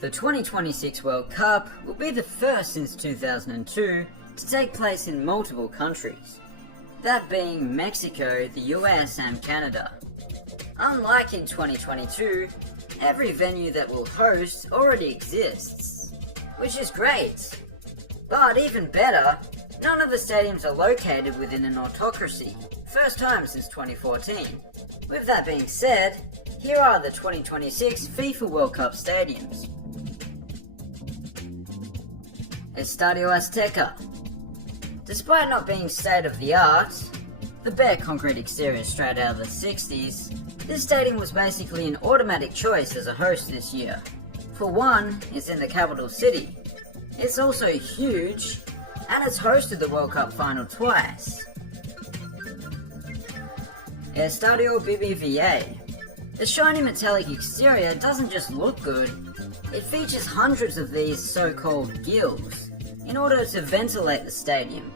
The 2026 World Cup will be the first since 2002 to take place in multiple countries, that being Mexico, the US and Canada. Unlike in 2022, every venue that will host already exists, which is great. But even better, none of the stadiums are located within an autocracy, first time since 2014. With that being said, here are the 2026 FIFA World Cup stadiums. Estadio Azteca. Despite not being state-of-the-art, the bare concrete exterior straight out of the 60s, this stadium was basically an automatic choice as a host this year. For one, it's in the capital city. It's also huge, and it's hosted the World Cup final twice. Estadio BBVA. The shiny metallic exterior doesn't just look good, it features hundreds of these so-called gills in order to ventilate the stadium.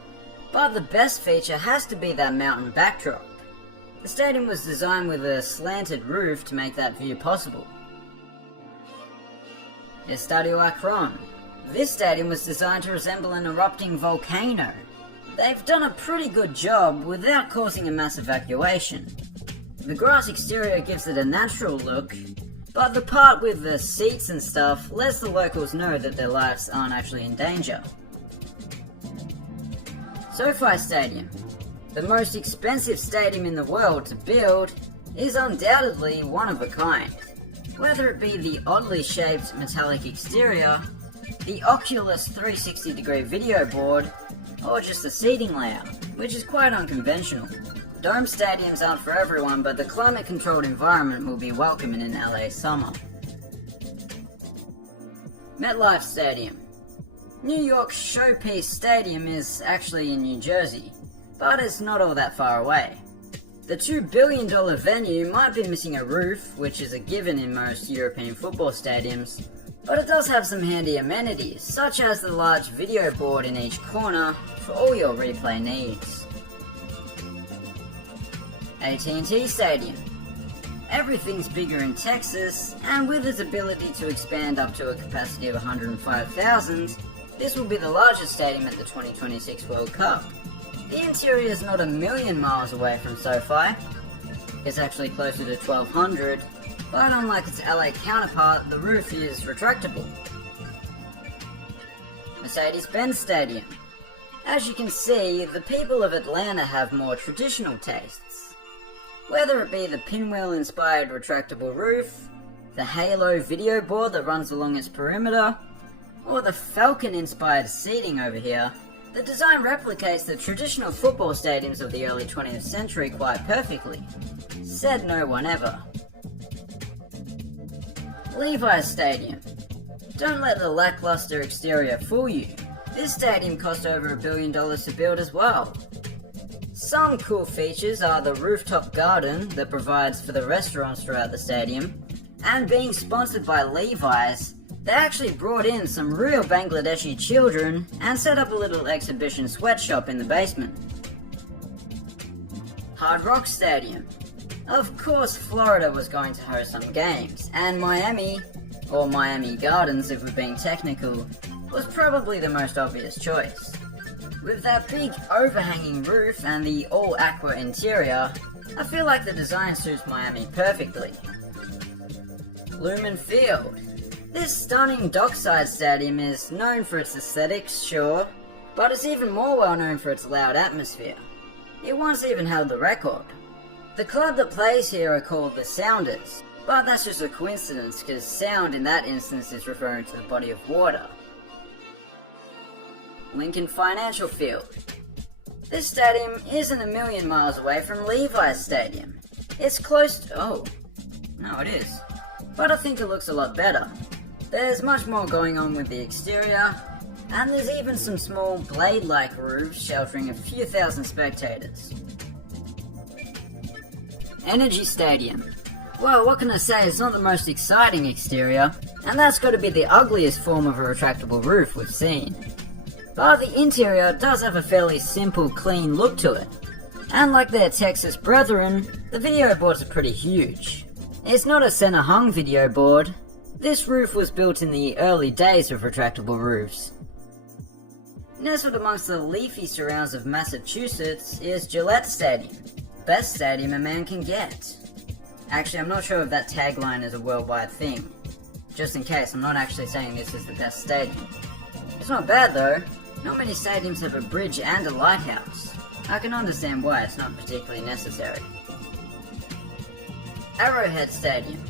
But the best feature has to be that mountain backdrop. The stadium was designed with a slanted roof to make that view possible. Estadio Akron. This stadium was designed to resemble an erupting volcano. They've done a pretty good job without causing a mass evacuation. The grass exterior gives it a natural look, but the part with the seats and stuff lets the locals know that their lives aren't actually in danger. SoFi Stadium. The most expensive stadium in the world to build is undoubtedly one of a kind. Whether it be the oddly shaped metallic exterior, the Oculus 360-degree video board, or just the seating layout, which is quite unconventional. Dome stadiums aren't for everyone, but the climate-controlled environment will be welcome in an LA summer. MetLife Stadium. New York's Showpiece Stadium is actually in New Jersey, but it's not all that far away. The $2 billion venue might be missing a roof, which is a given in most European football stadiums, but it does have some handy amenities, such as the large video board in each corner for all your replay needs. AT&T Stadium. Everything's bigger in Texas, and with its ability to expand up to a capacity of 105,000, this will be the largest stadium at the 2026 World Cup. The interior is not a million miles away from SoFi. It's actually closer to 1,200, but unlike its LA counterpart, the roof is retractable. Mercedes-Benz Stadium. As you can see, the people of Atlanta have more traditional tastes. Whether it be the pinwheel-inspired retractable roof, the Halo video board that runs along its perimeter, or the Falcon-inspired seating over here, the design replicates the traditional football stadiums of the early 20th century quite perfectly. Said no one ever. Levi's Stadium. Don't let the lackluster exterior fool you. This stadium cost over $1 billion to build as well. Some cool features are the rooftop garden that provides for the restaurants throughout the stadium, and being sponsored by Levi's, they actually brought in some real Bangladeshi children and set up a little exhibition sweatshop in the basement. Hard Rock Stadium. Of course Florida was going to host some games, and Miami, or Miami Gardens if we're being technical, was probably the most obvious choice. With that big overhanging roof and the all-aqua interior, I feel like the design suits Miami perfectly. Lumen Field. This stunning dockside stadium is known for its aesthetics, sure, but it's even more well known for its loud atmosphere. It once even held the record. The club that plays here are called the Sounders, but that's just a coincidence because sound in that instance is referring to the body of water. Lincoln Financial Field. This stadium isn't a million miles away from Levi's Stadium. It's close to... oh, no it is. But I think it looks a lot better. There's much more going on with the exterior, and there's even some small blade-like roofs sheltering a few thousand spectators. Energy Stadium. Well, what can I say, it's not the most exciting exterior, and that's got to be the ugliest form of a retractable roof we've seen. But the interior does have a fairly simple, clean look to it. And like their Texas brethren, the video boards are pretty huge. It's not a center hung video board. This roof was built in the early days of retractable roofs. Nestled amongst the leafy surrounds of Massachusetts is Gillette Stadium, best stadium a man can get. Actually, I'm not sure if that tagline is a worldwide thing. Just in case, I'm not actually saying this is the best stadium. It's not bad though. Not many stadiums have a bridge and a lighthouse. I can understand why it's not particularly necessary. Arrowhead Stadium.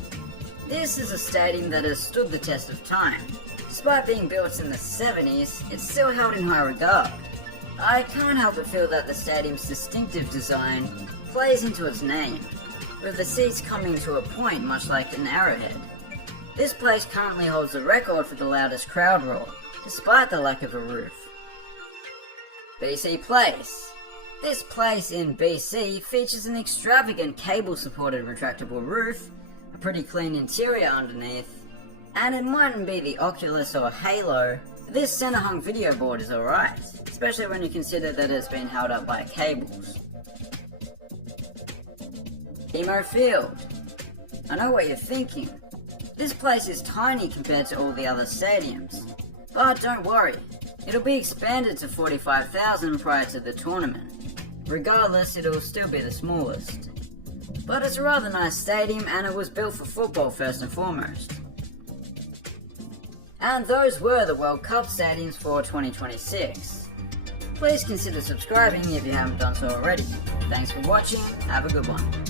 This is a stadium that has stood the test of time. Despite being built in the 70s, it's still held in high regard. I can't help but feel that the stadium's distinctive design plays into its name, with the seats coming to a point much like an arrowhead. This place currently holds the record for the loudest crowd roar, despite the lack of a roof. BC Place. This place in BC features an extravagant cable-supported retractable roof, a pretty clean interior underneath, and it mightn't be the Oculus or Halo, this center-hung video board is alright, especially when you consider that it's been held up by cables. Emo Field. I know what you're thinking. This place is tiny compared to all the other stadiums, but don't worry, it'll be expanded to 45,000 prior to the tournament. Regardless, it'll still be the smallest. But it's a rather nice stadium and it was built for football first and foremost. And those were the World Cup stadiums for 2026. Please consider subscribing if you haven't done so already. Thanks for watching, have a good one.